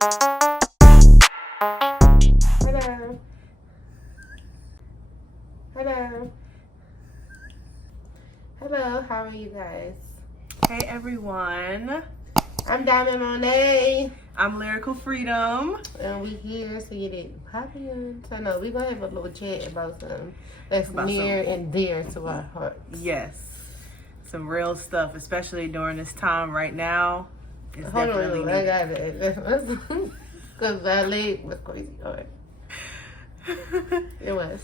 Hello. Hello. Hello, how are you guys? Hey everyone. I'm Diamond Mone't. I'm Lyrical Freedom. And we here so you didn't pop in. So no, we gonna have a little chat about something that's near and dear to our hearts. Yes. Some real stuff, especially during this time right now. It's Hold definitely on, I got it. Because my leg was crazy hard. It was.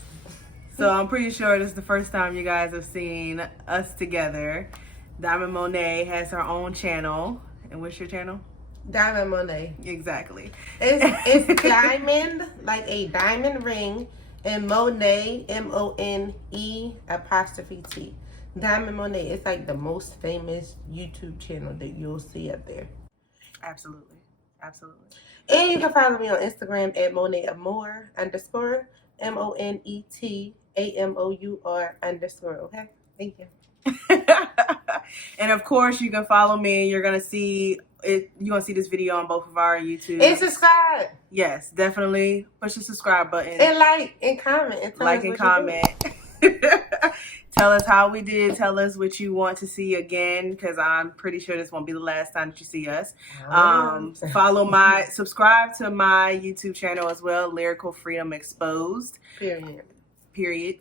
So I'm pretty sure this is the first time you guys have seen us together. Diamond Mone't has her own channel. And what's your channel? Diamond Mone't. Exactly. It's diamond, like a diamond ring, and Mone't, MONE''T. Diamond Mone't. It's like the most famous YouTube channel that you'll see up there. Absolutely. Absolutely. And you can follow me on Instagram at Mone'tAmour_, MONETAMOUR_. Okay? Thank you. And of course, you can follow me. You're gonna see it. You're gonna see this video on both of our YouTube. And subscribe. Yes, definitely push the subscribe button. And like and comment. And like and comment. Tell us how we did. Tell us what you want to see again, because I'm pretty sure this won't be the last time that you see us. Subscribe to my YouTube channel as well, Lyrical Freedom Exposed. Period.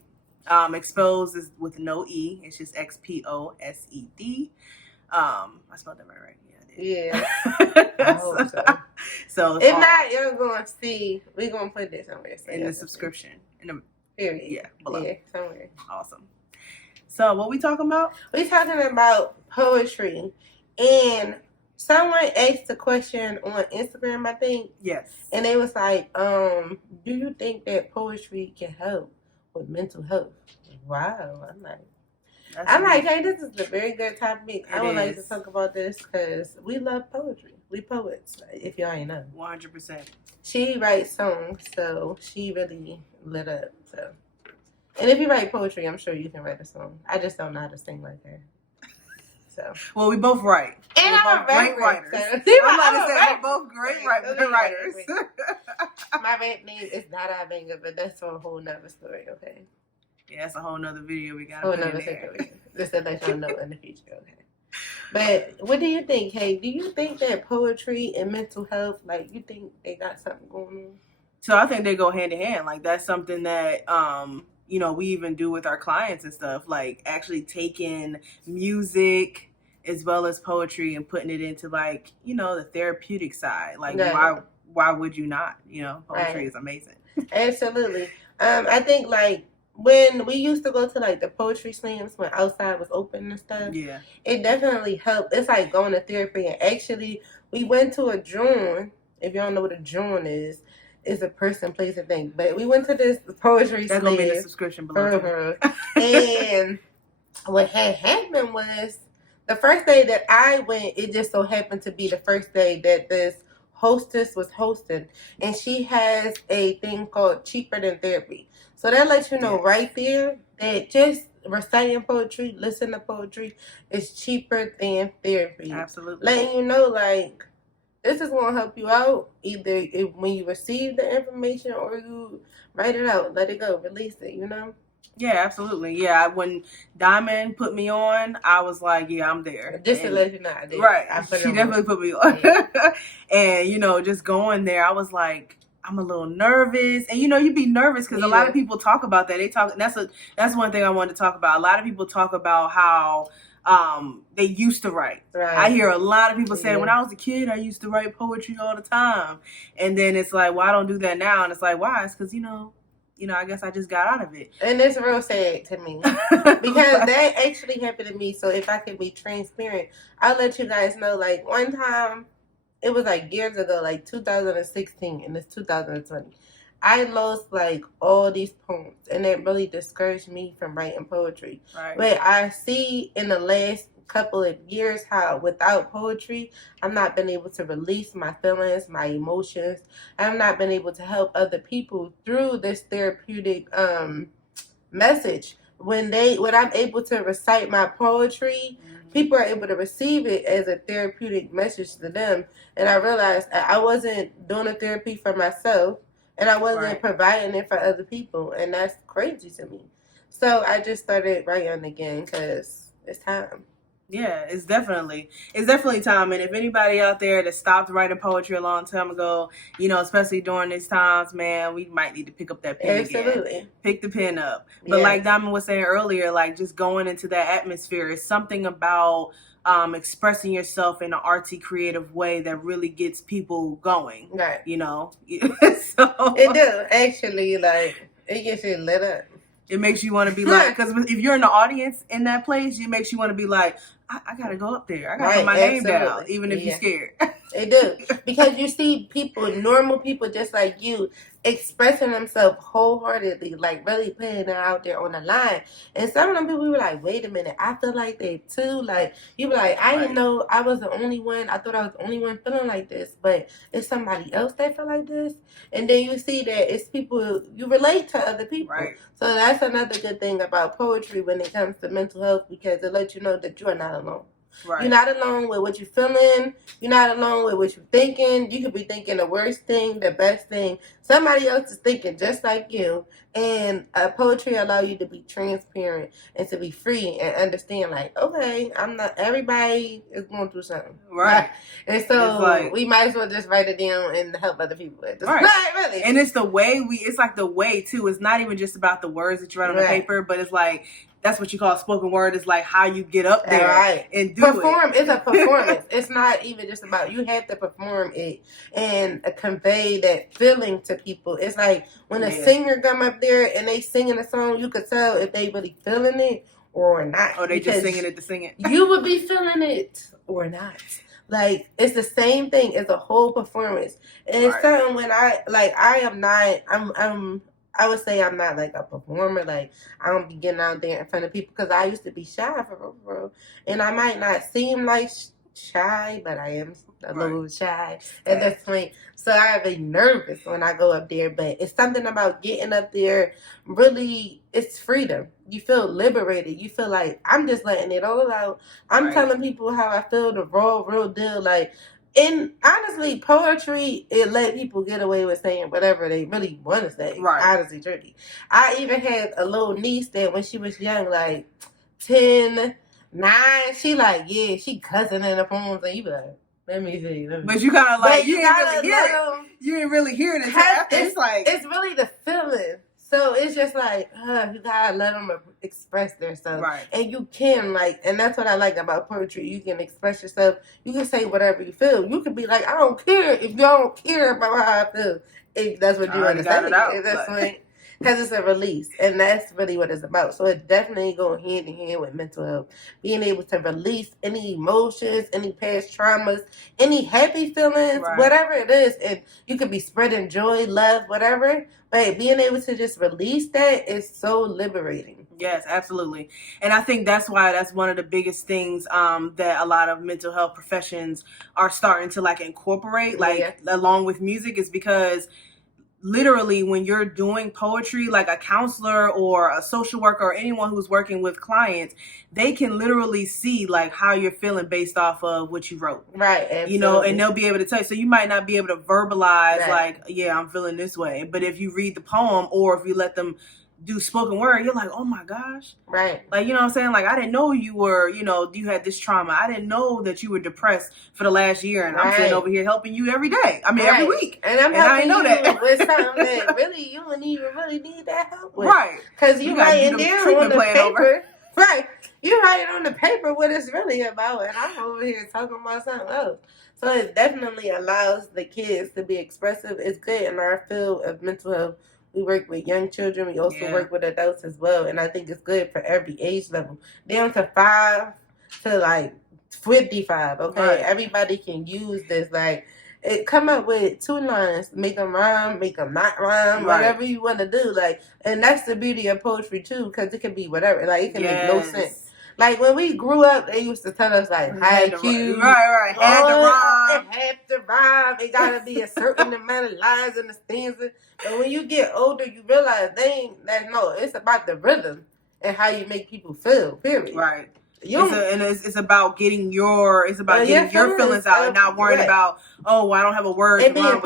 Exposed is with no E. It's just XPOSED. I spelled that right? Yeah. So if not, you're going to see. We're going to put this somewhere. So in the subscription. Period. Yeah, below. Yeah, somewhere. Awesome. So what we talking about? We talking about poetry. And someone asked a question on Instagram, I think. Yes. And they was like, do you think that poetry can help with mental health? Wow. I'm like, hey, this is a very good topic. I would like to talk about this because we love poetry. We poets, if y'all ain't know. 100%. She writes songs, so she really lit up. So, and if you write poetry, I'm sure you can write a song. I just don't know how to sing like her. So, well, we both write. And we're both great writers. So. I'm about to say we're both great writers. My rap name is Dada Banger, but that's a whole nother story. Okay. Yeah, that's a whole nother video we got to put in there. situation. Just to let y'all know in the future, okay? But what do you think, Hey? Do you think that poetry and mental health, like, you think they got something going on? So I think they go hand in hand. Like, that's something that, we even do with our clients and stuff. Like, actually taking music as well as poetry and putting it into, like, the therapeutic side. Like, why would you not? Poetry is amazing. Absolutely. I think, like, when we used to go to like the poetry slams when outside was open and stuff, yeah, it definitely helped. It's like going to therapy. And actually, we went to a drawing. If you don't know what a drawing is, it's a person, place, and thing. But we went to this poetry slam. That's gonna be in the subscription below. And what had happened was the first day that I went, it just so happened to be the first day that this hostess was hosting, and she has a thing called Cheaper Than Therapy. So that lets you know right there that just reciting poetry, listening to poetry is cheaper than therapy. Absolutely. Letting you know, like, this is going to help you out either when you receive the information or you write it out, let it go, release it, Yeah, absolutely. Yeah, when Diamond put me on, I was like, yeah, I'm there. Just to let you know, I did. Right. She definitely put me on. Yeah. And, just going there, I was like, I'm a little nervous. And, you'd be nervous because a lot of people talk about that. That's one thing I wanted to talk about. A lot of people talk about how they used to write. Right. I hear a lot of people say, when I was a kid, I used to write poetry all the time. And then it's like, well, I don't do that now. And it's like, why? It's because, I guess I just got out of it. And it's real sad to me. Because that actually happened to me. So if I can be transparent, I'll let you guys know, like, one time, it was like years ago, like 2016, and it's 2020. I lost like all these poems, and it really discouraged me from writing poetry. Right. But I see in the last couple of years how without poetry, I've not been able to release my feelings, my emotions. I've not been able to help other people through this therapeutic message. when I'm able to recite my poetry, people are able to receive it as a therapeutic message to them. And I realized I wasn't doing a therapy for myself, and I wasn't providing it for other people, and that's crazy to me. So I just started writing again because it's time. Yeah, it's definitely time. And if anybody out there that stopped writing poetry a long time ago, especially during these times, man, we might need to pick up that pen again. Pick the pen up. But like Diamond was saying earlier, like just going into that atmosphere is something about expressing yourself in an artsy, creative way that really gets people going. Right. So it do actually, like it gets you lit up. It makes you want to be like, because if you're in the audience in that place, it makes you want to be like, I gotta go up there. I gotta put my name down, even if you're scared. They do. Because you see people, normal people just like you, expressing themselves wholeheartedly, like really putting it out there on the line. And some of them people were like, wait a minute, I feel like that too. Like, you were like, I didn't know I was the only one. I thought I was the only one feeling like this, but it's somebody else that feel like this. And then you see that it's people, you relate to other people. Right. So that's another good thing about poetry when it comes to mental health, because it lets you know that you are not alone. Right. You're not alone with what you're feeling. You're not alone with what you're thinking. You could be thinking the worst thing, the best thing. Somebody else is thinking just like you. And poetry allow you to be transparent and to be free and understand, like, okay, I'm not, everybody is going through something. Right. And so we might as well just write it down and help other people. Right. Really. And it's the way it's like the way too. It's not even just about the words that you write on the paper, but it's like, that's what you call spoken word. Is like how you get up there and perform. It's a performance. It's not even just about, you have to perform it and convey that feeling to people. It's like when a singer come up there and they singing a song, you could tell if they really feeling it or not. Or they just singing it to sing it. You would be feeling it or not. Like, it's the same thing. It's a whole performance. And it's something when I would say I'm not like a performer. Like, I don't be getting out there in front of people because I used to be shy for real. And I might not seem like shy, but I am a little shy at this point. So I be nervous when I go up there. But it's something about getting up there. Really, it's freedom. You feel liberated. You feel like I'm just letting it all out. I'm telling people how I feel, the raw, real deal. Like, and honestly, poetry, it let people get away with saying whatever they really want to say. Honestly, truly. I even had a little niece that when she was young, like 10, 9, she like, yeah, she cussing in the poems, and you be like, let me see. But you kind of like, you didn't really hear it. It's like, it's really the feeling. So it's just like, you gotta let them express themselves. And you can, like, and that's what I like about poetry. You can express yourself. You can say whatever you feel. You can be like, I don't care if you don't care about how I feel. If that's what you want to say. Because it's a release. And that's really what it's about. So it definitely goes hand in hand with mental health. Being able to release any emotions, any past traumas, any happy feelings, whatever it is. And you could be spreading joy, love, whatever. But being able to just release that is so liberating. Yes, absolutely. And I think that's why that's one of the biggest things that a lot of mental health professions are starting to like incorporate, along with music, is because literally when you're doing poetry, like a counselor or a social worker or anyone who's working with clients, they can literally see like how you're feeling based off of what you wrote. Absolutely. And they'll be able to tell you. So you might not be able to verbalize like, yeah, I'm feeling this way. But if you read the poem or if you let them do spoken word, you're like, oh my gosh. Like, you know what I'm saying? Like, I didn't know you were, you had this trauma. I didn't know that you were depressed for the last year. And I'm sitting over here helping you every day. I mean, every week. And I'm helping you with something that really you wouldn't even really need that help with. Because you writing down on the paper. You write on the paper what it's really about. And I'm over here talking about something else. So it definitely allows the kids to be expressive. It's good in our field of mental health. We work with young children. We also work with adults as well. And I think it's good for every age level. Down to 5 to like 55. Okay. Everybody can use this. Like, come up with 2 lines. Make them rhyme. Make them not rhyme. Whatever you want to do. Like, and that's the beauty of poetry too. Because it can be whatever. Like, it can make no sense. Like, when we grew up, they used to tell us, like, haiku. Had to rhyme. It had to rhyme. It got to be a certain amount of lines in the stanza. But when you get older, you realize it's about the rhythm. and how you make people feel. Period. Right. It's about getting your feelings out and not worrying about, oh, I don't have a word and to being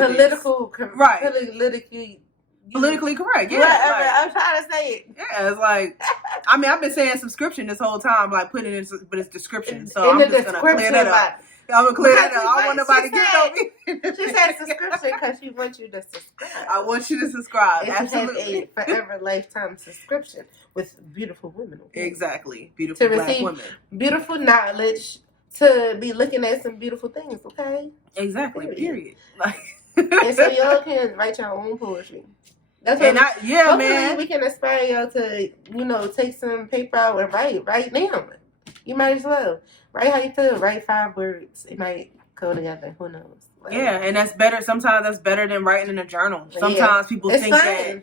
politically correct. Yeah, whatever. I'm trying to say it. Yeah, it's like, I mean, I've been saying subscription this whole time, like putting it in, but it's description. So I'm just gonna clear that up. I'm gonna clear that up. I don't want nobody to get on me. She said subscription because she wants you to subscribe. I want you to subscribe. And absolutely. To have a forever lifetime subscription with beautiful women. Okay? Exactly. Beautiful to black receive women. Beautiful knowledge, to be looking at some beautiful things, okay? Exactly. Period. And so y'all can write your own poetry. That's what man. We can inspire y'all to, take some paper out and write now. You might as well. Write how you feel. Write 5 words. It might go together. Who knows? Yeah, and that's better. Sometimes that's better than writing in a journal. Sometimes people think fun.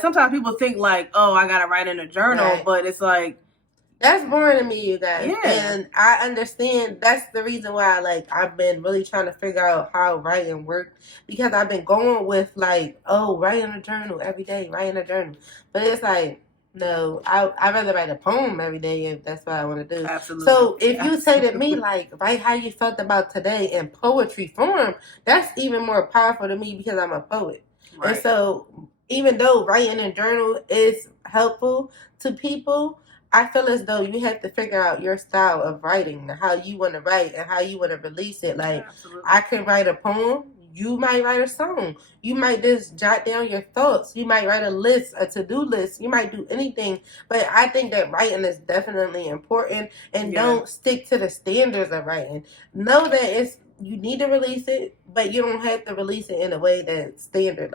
Sometimes people think like, oh, I gotta write in a journal, but it's like, that's boring to me, you guys. Yeah. And I understand that's the reason why I've been really trying to figure out how writing works, because I've been going with write in a journal every day, write in a journal. But it's like, no, I'd rather write a poem every day if that's what I want to do. Absolutely. So if you say to me, write how you felt about today in poetry form, that's even more powerful to me because I'm a poet. Right. And so even though writing in a journal is helpful to people, I feel as though you have to figure out your style of writing, how you want to write and how you want to release it. I can write a poem. You might write a song. You might just jot down your thoughts. You might write a list, a to-do list. You might do anything. But I think that writing is definitely important. And don't stick to the standards of writing. Know that you need to release it, but you don't have to release it in a way that's standard.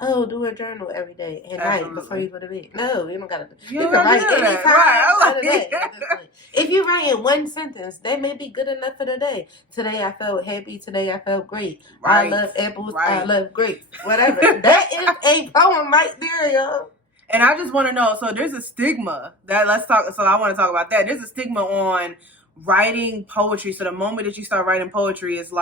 Do a journal every day at night before you go to bed. No, you don't got to. You can write anytime. Right. If you write in one sentence, that may be good enough for the day. Today I felt happy. Today I felt great. Right. I love apples. Right. I love grapes. Whatever. That is a poem right there, y'all. And I just want to know, so there's a stigma I want to talk about that. There's a stigma on writing poetry. So the moment that you start writing poetry is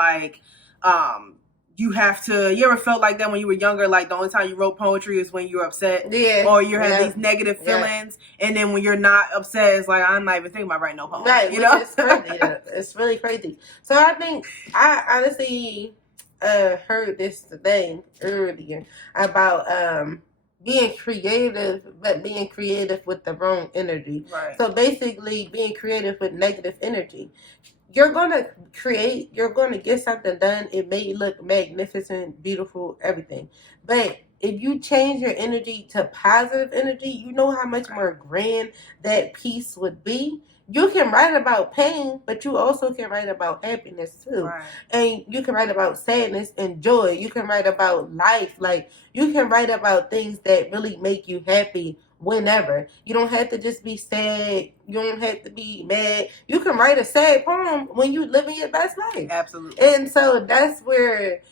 you ever felt like that when you were younger, the only time you wrote poetry is when you were upset, or you had these negative feelings, and then when you're not upset, it's I'm not even thinking about writing no poem. Right, it's crazy. It's really crazy. So I think I honestly heard this today earlier about being creative, but being creative with the wrong energy. Right. So basically being creative with negative energy. You're going to create, you're going to get something done. It may look magnificent, beautiful, everything. But if you change your energy to positive energy, you know how much more grand that piece would be. You can write about pain, but you also can write about happiness too. Right. And you can write about sadness and joy. You can write about life. You can write about things that really make you happy whenever. You don't have to just be sad. You don't have to be mad. You can write a sad poem when you living your best life. Absolutely. And so that's where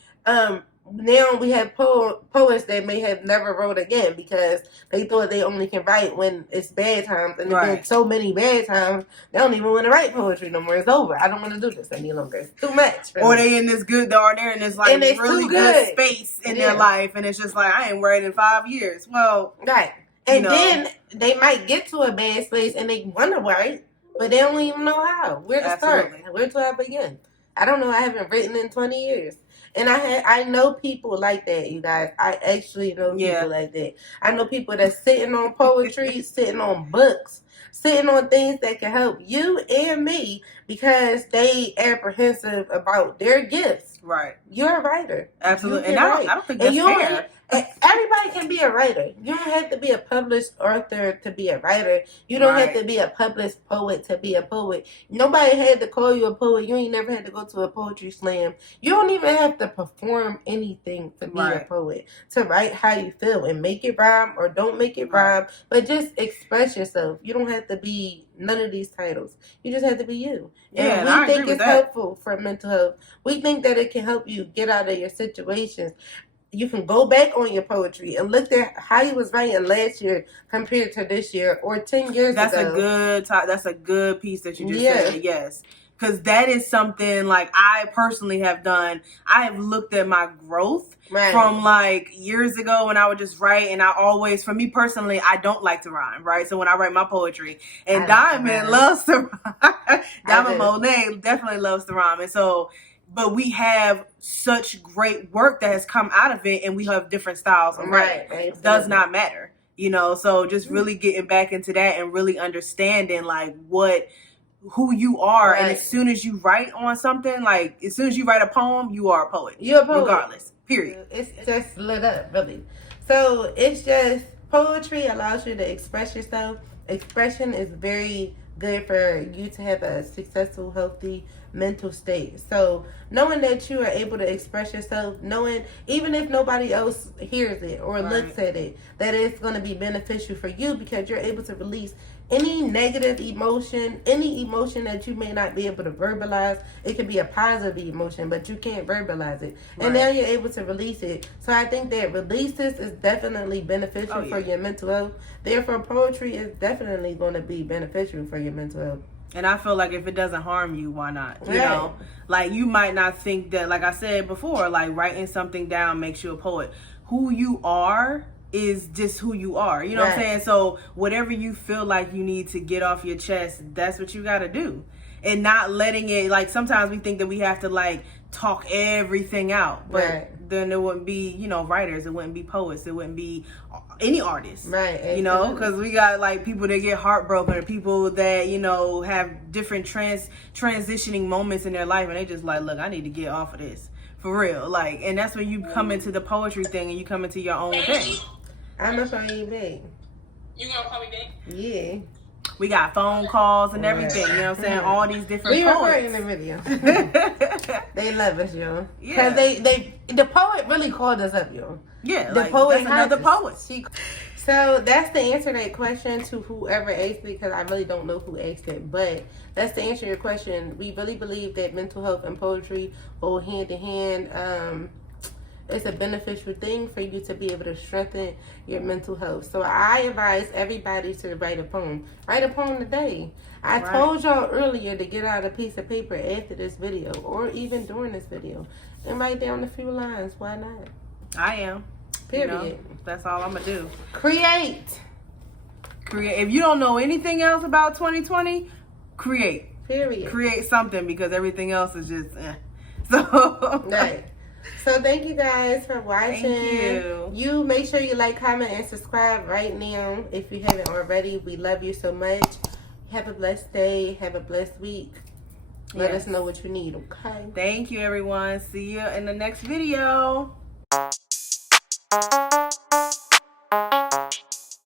now we have poets that may have never wrote again because they thought they only can write when it's bad times, and there's been so many bad times they don't even want to write poetry no more. It's over. I don't want to do this any longer. It's too much. Or they're in this really good space in their life, and it's just I ain't worried in 5 years. Well, right. And then they might get to a bad space and they want to write, but they don't even know how. Where to start? Where do I begin? I don't know. I haven't written in 20 years. And I know people like that, you guys. I actually know people like that. I know people that's sitting on poetry, sitting on books, sitting on things that can help you and me because they apprehensive about their gifts. Right. You're a writer. Absolutely. And I don't think that's fair. Everybody can be a writer. You don't have to be a published author to be a writer. You don't have to be a published poet to be a poet. Nobody had to call you a poet. You ain't never had to go to a poetry slam. You don't even have to perform anything to be a poet. To write how you feel and make it rhyme or don't make it rhyme. But just express yourself. You don't have to be none of these titles. You just have to be you. And we think it's helpful for mental health. We think that it can help you get out of your situations. You can go back on your poetry and look at how you was writing last year compared to this year or 10 years ago. That's a good piece that you just said. Yes. because that is something like I personally have done. I have looked at my growth from like years ago when I would just write, and I always, for me personally, I don't like to rhyme, right? So when I write my poetry, and Diamond loves to rhyme, Diamond Mone't definitely loves to rhyme, and so, but we have such great work that has come out of it, and we have different styles of writing. It does not matter, you know. So just really getting back into that and really understanding like who you are, and as soon as you write on something, like as soon as you write a poem, you are a poet. You're a poet, regardless. Period. It's just lit up, really. So it's just poetry allows you to express yourself. Expression is very good for you to have a successful, healthy mental state. So knowing that you are able to express yourself, knowing even if nobody else hears it or looks at it, that it's going to be beneficial for you because you're able to release any negative emotion, any emotion that you may not be able to verbalize. It could be a positive emotion, but you can't verbalize it. And now you're able to release it. So I think that releases is definitely beneficial for your mental health. Therefore, poetry is definitely going to be beneficial for your mental health. And I feel like if it doesn't harm you, why not? You know, like you might not think that, like I said before, like writing something down makes you a poet. Who you are is just who you are. You know what I'm saying? So whatever you feel like you need to get off your chest, that's what you got to do. And not letting it, like sometimes we think that we have to like talk everything out. But then there wouldn't be, you know, writers. It wouldn't be poets. It wouldn't be any artists. You know, because we got like people that get heartbroken or people that, you know, have different transitioning moments in their life. And they just like, look, I need to get off of this. For real. Like, and that's when you come into the poetry thing and you come into your own thing. I'm gonna call you back. You gonna call me back? Yeah. We got phone calls and everything, you know what I'm saying? All these different we poets. recording the video. They love us, yo. Because the poet really called us up, yo. Yeah, the like, poet, that's another poet. So that's the answer to that question to whoever asked it, because I really don't know who asked it. But that's to answer your question. We really believe that mental health and poetry go hand in hand. It's a beneficial thing for you to be able to strengthen your mental health. So I advise everybody to write a poem. Write a poem today. I told y'all earlier to get out a piece of paper after this video or even during this video and write down a few lines. Why not? I am. Period. You know, that's all I'm going to do. Create. If you don't know anything else about 2020, create. Period. Create something, because everything else is just So So thank you guys for watching. Thank you. You make sure you like, comment, and subscribe right now if you haven't already. We love you so much. Have a blessed day. Have a blessed week. Let us know what you need, okay? Thank you, everyone. See you in the next video.